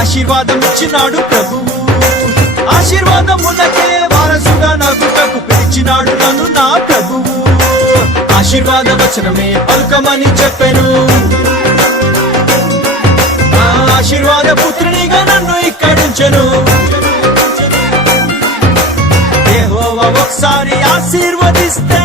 ఆశీర్వాదం ఇచ్చినాడు ప్రభువు. ఆశీర్వాదములకే వారసుగా నాగుటకు పిలిచినాడు నన్ను నా ప్రభువు. ఆశీర్వాద వచనమే పలుకమని చెప్పెను. ఆశీర్వాద పుత్రునిగా నన్ను ఇక్కడుంచెను. యెహోవా ఒకసారి ఆశీర్వదిస్తే